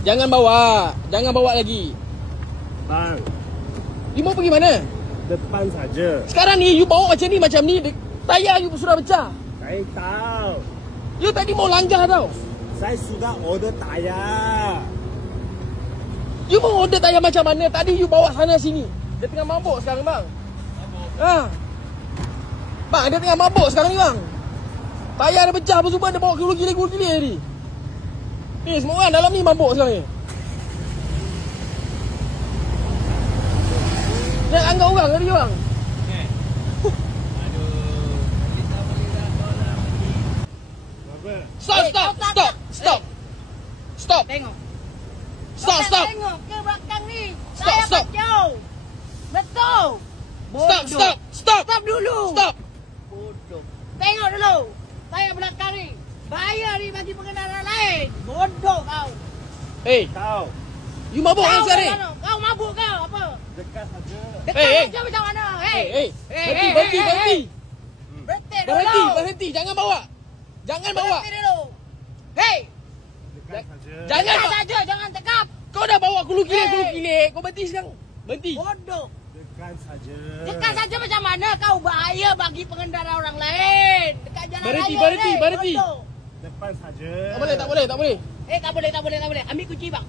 Jangan bawa. Jangan bawa lagi. Bang, You mau pergi mana? depan saja. Sekarang ni you bawa macam ni. Tayar you sudah pecah. Saya tahu. You tadi mau langgar tau. Saya sudah order tayar. You mau order tayar macam mana? Tadi you bawa sana sini. Dia tengah mabuk sekarang bang. Bang, dia tengah mabuk sekarang ni bang. Tayar dia pecah apa semua. Dia bawa gula-gila tadi. Ni semua orang dalam ni mabuk sekarang ni. Nak angkat orang tadi bang. Stop. Tengok. Stop. Tengok ke belakang ni. Stop. Saya bacau. Betul. Stop. Stop dulu. Stop. Bodoh. Tengok dulu. Saya belakang ni. Bayar ni bagi pengendara lain. Bodoh kau. Tahu. You mabuk kan sekarang ni? Kau mabuk kau apa? Dekat saja. Dekat saja macam mana? Berhenti. Berhenti dulu. Jangan bawa. Berhenti dulu. Hei. Dekat saja. Jangan. Dekat saja. Jangan tekap. Kau dah bawa gulu kilik. Kau berhenti sekarang. Berhenti. Bodoh. Dekat saja. Dekat saja macam mana? Kau bahaya bagi pengendara orang lain. Dekat jalan Berhenti. raya. Berhenti. Depan saja. Tak boleh. Tak boleh. Ambil kunci bang.